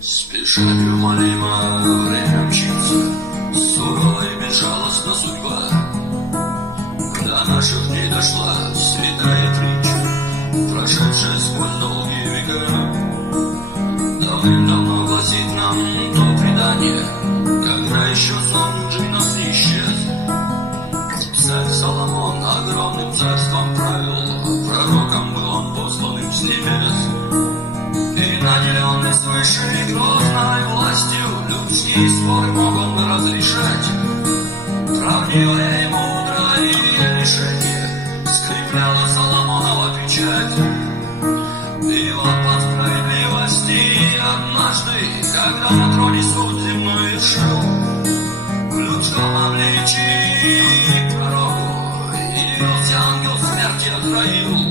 Спеша неумолимо время мчится, сурова и безжалостна судьба. До наших дней дошла святая притча, прошедшая сквозь долгие века. Давным-давно гласит нам то предание, когда еще сон Джинос не исчез. Царь Соломон огромным царством правил, пророком был он посланным с небес. И наделенный свыше грозной властью, людские споры мог он разрешать. Правдивое и мудрое решение скрепляло Соломонова печать. И вот по справедливости однажды, когда на троне суд земной решил, в людском обличии пророку явился ангел смерти охранил.